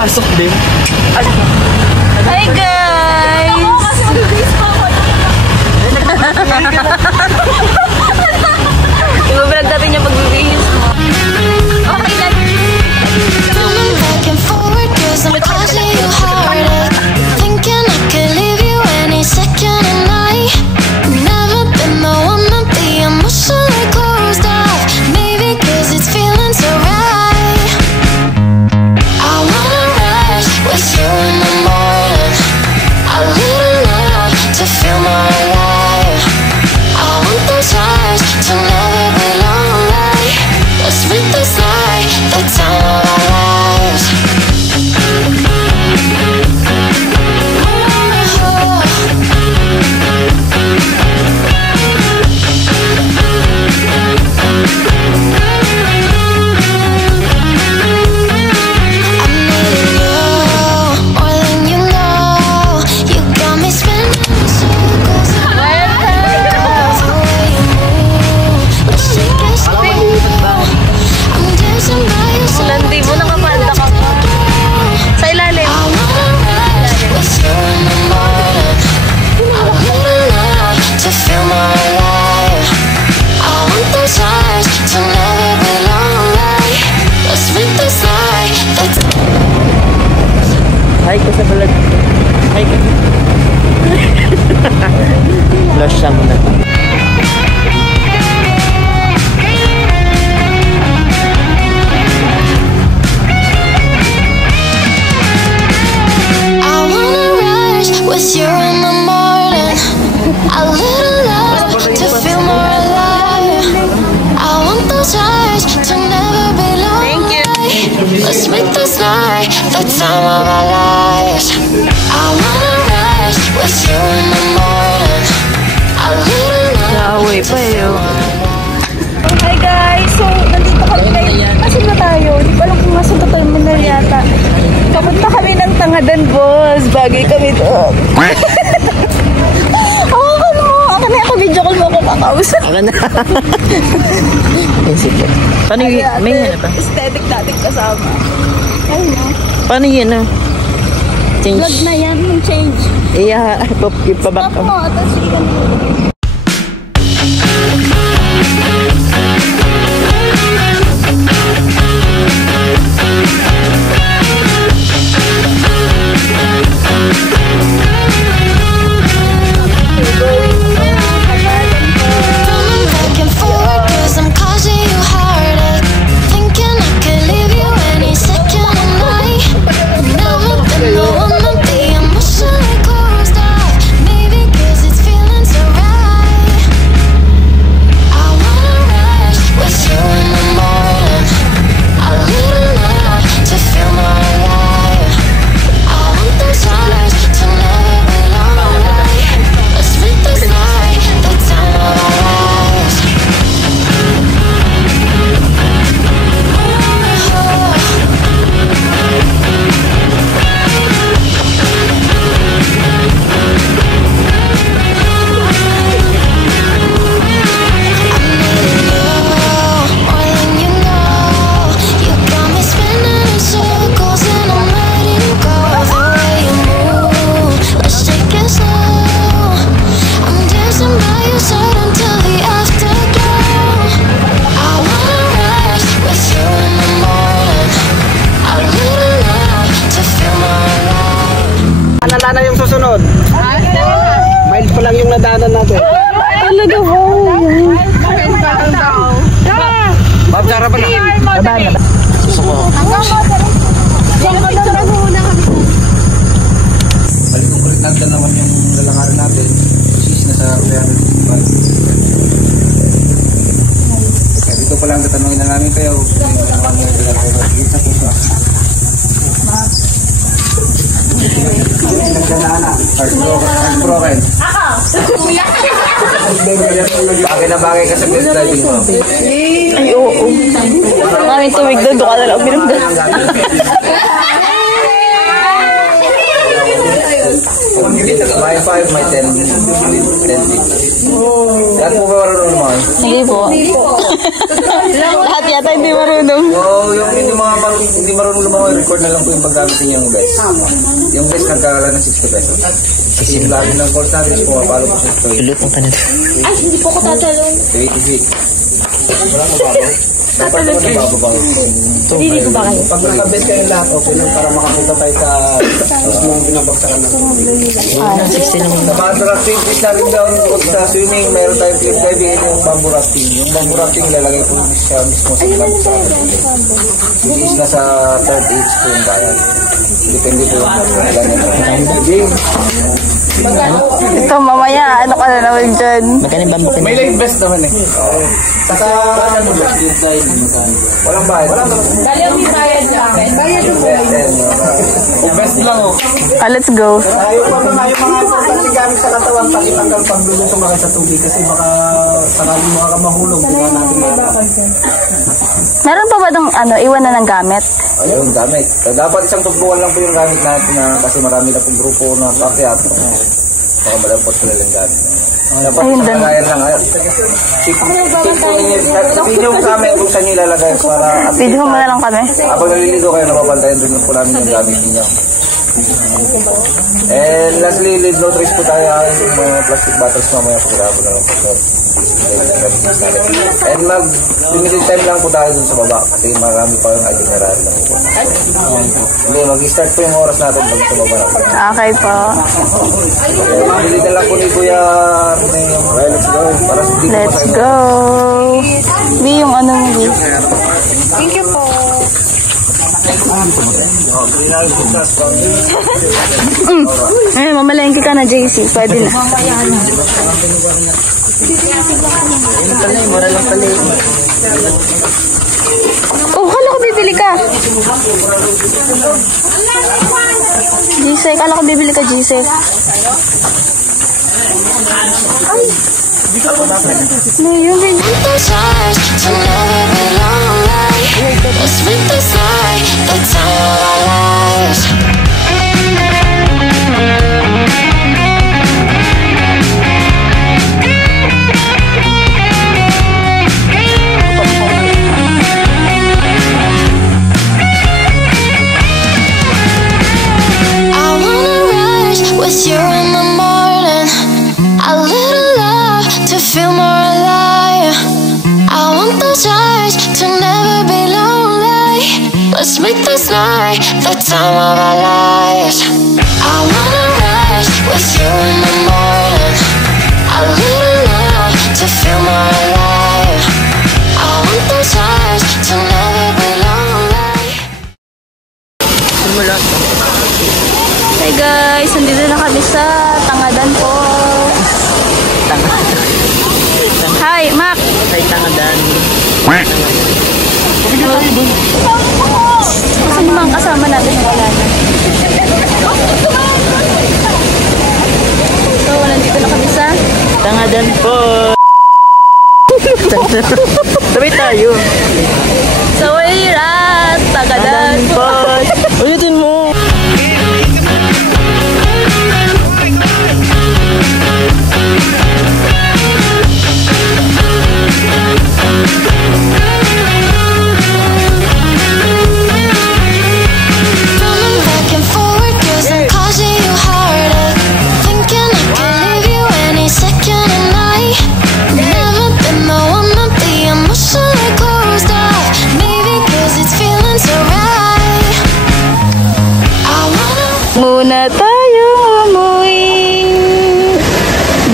Pasok din. Hi guys! Ibablog natin yung pagbibihis mo. Okay lang. Back and forward, 'cause I'm causing you heartache. Thinking I could leave you any second of night. Never been the one to be emotionally closed off. Maybe 'cause it's feeling so right. I wanna rush with you in the morning. A little love to feel more alive. I want those eyes to never be lonely. Let's make this night the time of our lives. Hi ka sa vlog. Hi ka. Flash siya muna. I wanna rush with you in the morning. A little love to feel more alive. I want those eyes to never be lonely. Let's make this night the time of our lives. I wanna rush with you in the morning. A little love to feel more alive. Hi guys! So, nandito kami ngayon. Asan na tayo? Hindi ko alam kung nasa terminal yata. Papunta kami ng Tangadan, boss. Bagay kami doon. Ako na ako, video call mo ako kakausap. Ako na. Sige. Paano yun? May yan ba? Aesthetic natin kasama. Ayun na. Paano yun? Change. Vlog na yan, yung change. Iya, ipaback Stop mo, tapos ikan mo. Alala na yung susunod. Mild pa lang yung nadaanan natin. Talaga, Bob, Zara pa na. Susuko. Balik natin naman yung lalakarin natin. Sis na sa Real Festival. Dito pa lang tatanungin na namin kayo. Heartbroken. Bagay na bagay ka sa test driving mo. Ay, oo. Maraming tubig doon. Doon ka na lang uminom doon. My 5, my 10. 10 Lahat po ba marunong naman? Sige po. Lahat yan. yata hindi marunong. Oo, yung hindi marunong lumangoy, record na lang po yung paggamit yung best. Yung best nagkakala ng 60 pesos. Kasi yung lagi ng calls natin, pumapalo po sa story. Ulit mo ka na. Ay, hindi po ko tatalon. 86. Walang mababaw. Dapat naman nabababaw. Hindi ko ba kayo? Pag nakabest kayo lahat, okay lang para makapunta tayo sa mga binabagsakan ng 60 lang. sa mga activities natin down sa swimming, meron tayong cliff diving, yung bamboo rafting. Yung bamboo rafting, ilalagay po siya mismo sa binabagsakan. Is na sa third age po yung bayan. Depende po yung game. Ito mamaya, ano ka na naman dyan? Magkano yung bamboo May life vest naman eh. Saka ano ba? Walang bayad. Walang Dali ang bayad lang. Bayad yung best lang oh. let's go. Ayaw pa mga importante gamit sa katawan pati tanggal pagdulong sumakay sa tubig kasi baka sakaling mga mahulog di ba natin Meron pa ba itong iwan na ng gamit? ayun gamit dapat isang tubuan lang po yung gamit natin na kasi marami na pong grupo na pakyat baka malampot sila lang gamit dapat Ayun, sa kalayan lang sabihin yung gamit kung saan nyo ilalagay para Video mo na lang kami. habang naliligo kayo napapantayan rin po namin yung gamit ninyo. And lastly, leave no trace po tayo yung mga plastic bottles mamaya po na lang po. And limited time lang po tayo dun sa baba kasi marami pa yung itinerary lang po. Hindi, mag-start po yung oras natin pag sa baba natin. Okay po. Bilitan lang po ni Kuya. Let's go. Para sa dito Let's go. Di yung ano mo, Di. Thank you po. Mamalengke ka na, JC. Pwede na. Oh, kala ko bibili ka. JC, kala ko bibili ka, JC. No, yun din. Those eyes to never be lonely. Let's make this night the time of our lives. I wanna rise with you in the morning. A little love to feel more alive. I want those eyes to never be lonely. Let's make this night the time of our lives. I wanna rise with you in the morning. A little love to feel more alive. I want those eyes to never be lonely. Hey guys, nandito na kami sa Tangadan po. Hi, Mac. Ay, Tangadan. Kasi yung mga kasama natin wala na. So, nandito na kami sa Tangadan po. Sabay tayo. sa Wairat, Tangadan po. Ulitin mo. Running back and forward, 'cause I'm causing you heartache. Thinking I could leave you any second of night. Never been the one to be emotionally closed off. Maybe 'cause it's feeling so right. I wanna Muna tayo umuwi.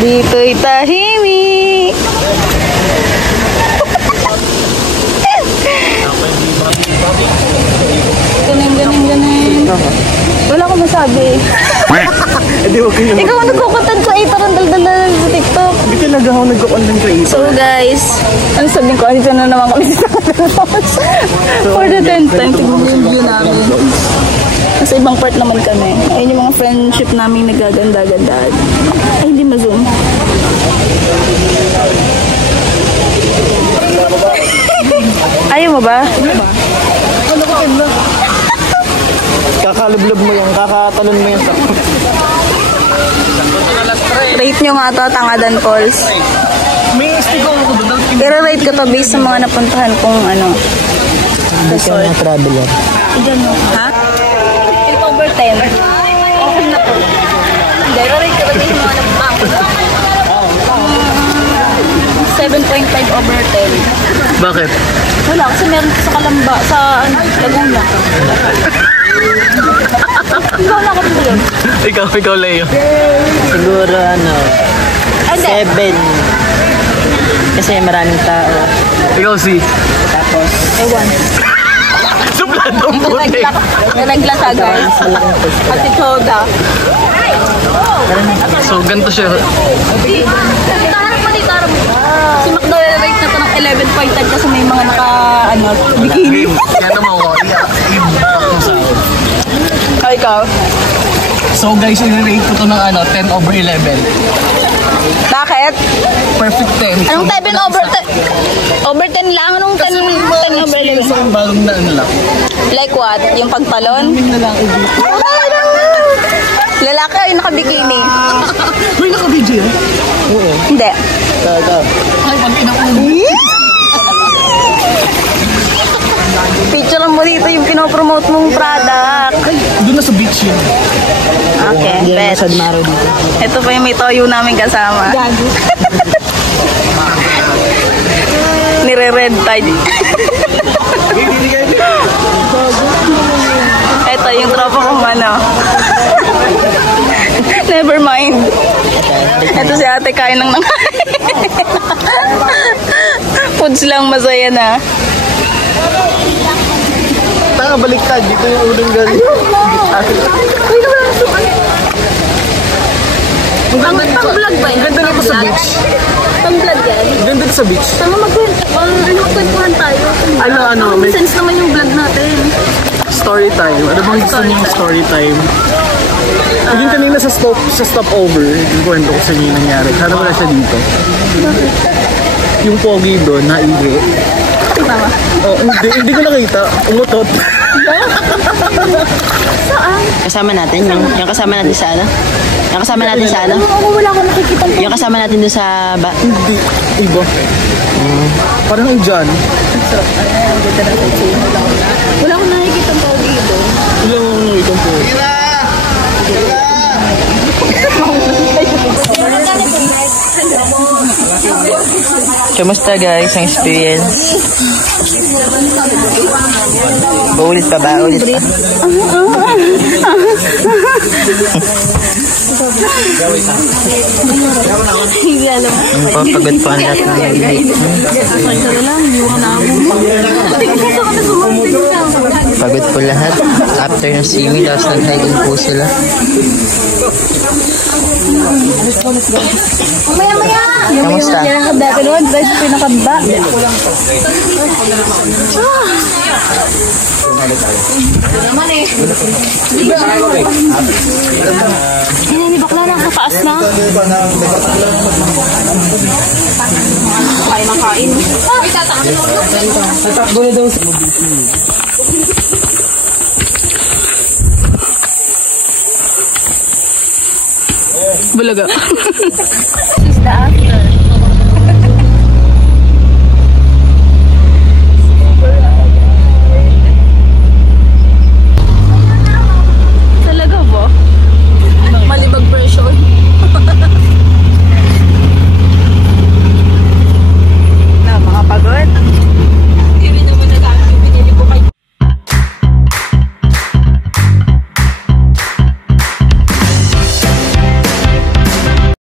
Dito'y tahimik. Ganun. Wala akong masabi. Hindi, huwag kayo. Ikaw ang nagkukuntan sa ito ng daldal sa TikTok. Hindi talaga ako nagkukontent ko ito. So guys, ano sabihin ko? Dito na naman kami sa for the 10th time. Tignan yung view namin. Nasa ibang part naman kami. Ayun yung mga friendship namin nagaganda-ganda. Ay, hindi ma-zoom. Ayaw mo ba? Kakalublob mo yan, kakatalon mo yan sa... Rate nyo nga to, Tangadan Falls. May stick ako doon. Pero rate ko to based sa mga napuntahan kong ano, Hindi ka mga traveler. Diyan mo. Ha? 8 over 10. Okay na po. Hindi, rate ko yung mga nagpang. 7.5 over 10. Bakit? Wala, kasi meron sa Kalamba, sa Laguna. Ikaw na kasi yun. Ikaw, Leo. Siguro Hindi. 7. Kasi maraming tao. Ikaw, si. Tapos, Ewan. Suplad ang puti. Nalagla siya, guys. At si Choda. So, ganito siya. Tarap mo dito, tarap mo. Si Mac daw rate na to ng 11.5 kasi may mga bikini. Yan naman ko. I-pack mo sa akin. Ikaw? So, guys, i-rate ko to ng 10 over 11. Bakit? Perfect 10. Anong 7 over 10? Over 10 lang? Anong 10 over 11? Sa bagong na lang. Like what? Yung pagtalon? Yung na lang Lalaki ay nakabikini. May naka-video yan? Hindi. Ay, pag Picture lang mo dito yung pinopromote mong product. doon na sa beach yun. Okay, hindi bet. naman sa Maro dito. Ito pa yung may toyo namin kasama. Nire-red tide. Ito yung tropa kong Never mind. Ito si ate kain ng foods lang, masaya na. Tanga, baliktad. Dito yung uling galing. Pang-vlog ba yan? Ganda na sa beach. Pang-vlog yan? Ganda sa beach. Tama, magkwentuhan tayo. May Sense naman yung vlog natin. story time. Ano bang gusto niyo yung story time? Yung kanina sa stopover, yung kwento ko sa inyo yung nangyari. Sana wala siya dito. Yung pogi doon, naihi. Tama. Oh, hindi ko nakita. Umutot. Kasama natin, yung kasama natin sa Yung kasama natin sa Wala akong nakikita. Yung kasama natin doon sa Hindi. Iba. Parang ang dyan. Wala akong nakikita pa dito. Wala mo nakita po. Kamusta guys ang experience? Ulit pa ba? Ulit pa? Pagod po ang lahat ng pagod po lahat. After ng swimming, tapos nag-hiking po sila. Kamusta? Pinakabba. Guys, pinakabba. Hindi bakla na kataas na. Kain ng kain. Takbo na daw sa Bulaga. This is the after.